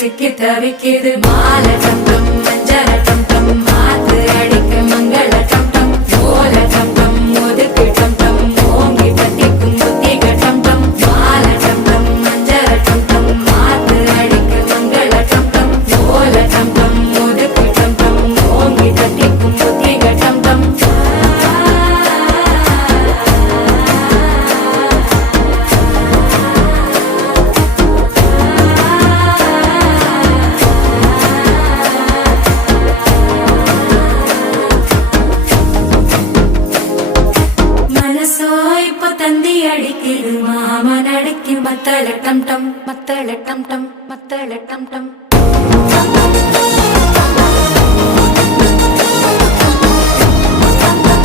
சிக்கி தவிக்குது மாலை டம் டம் மஞ்சள டம் டம் மாத்து அடிக்க மங்கள டம் டம் ஓல டம் டம் ஒதுக்கு டம் டம் ஓங்கி பத்திக்கும் புத்திக டம் டம் மாலை டம் டம் மஞ்சள டம் டம் மாத்து அடிக்க மங்கள டம் டம் ஓல டம் டம் ஒதுக்கு டம் டம் ஓங்கி பத்திக்கும் புத்திக டம் டம் தந்தி அடிக்குது மாமன் அடிக்கு மத்தள டம் டம் மத்தள டம் டம் மத்தள டம் டம்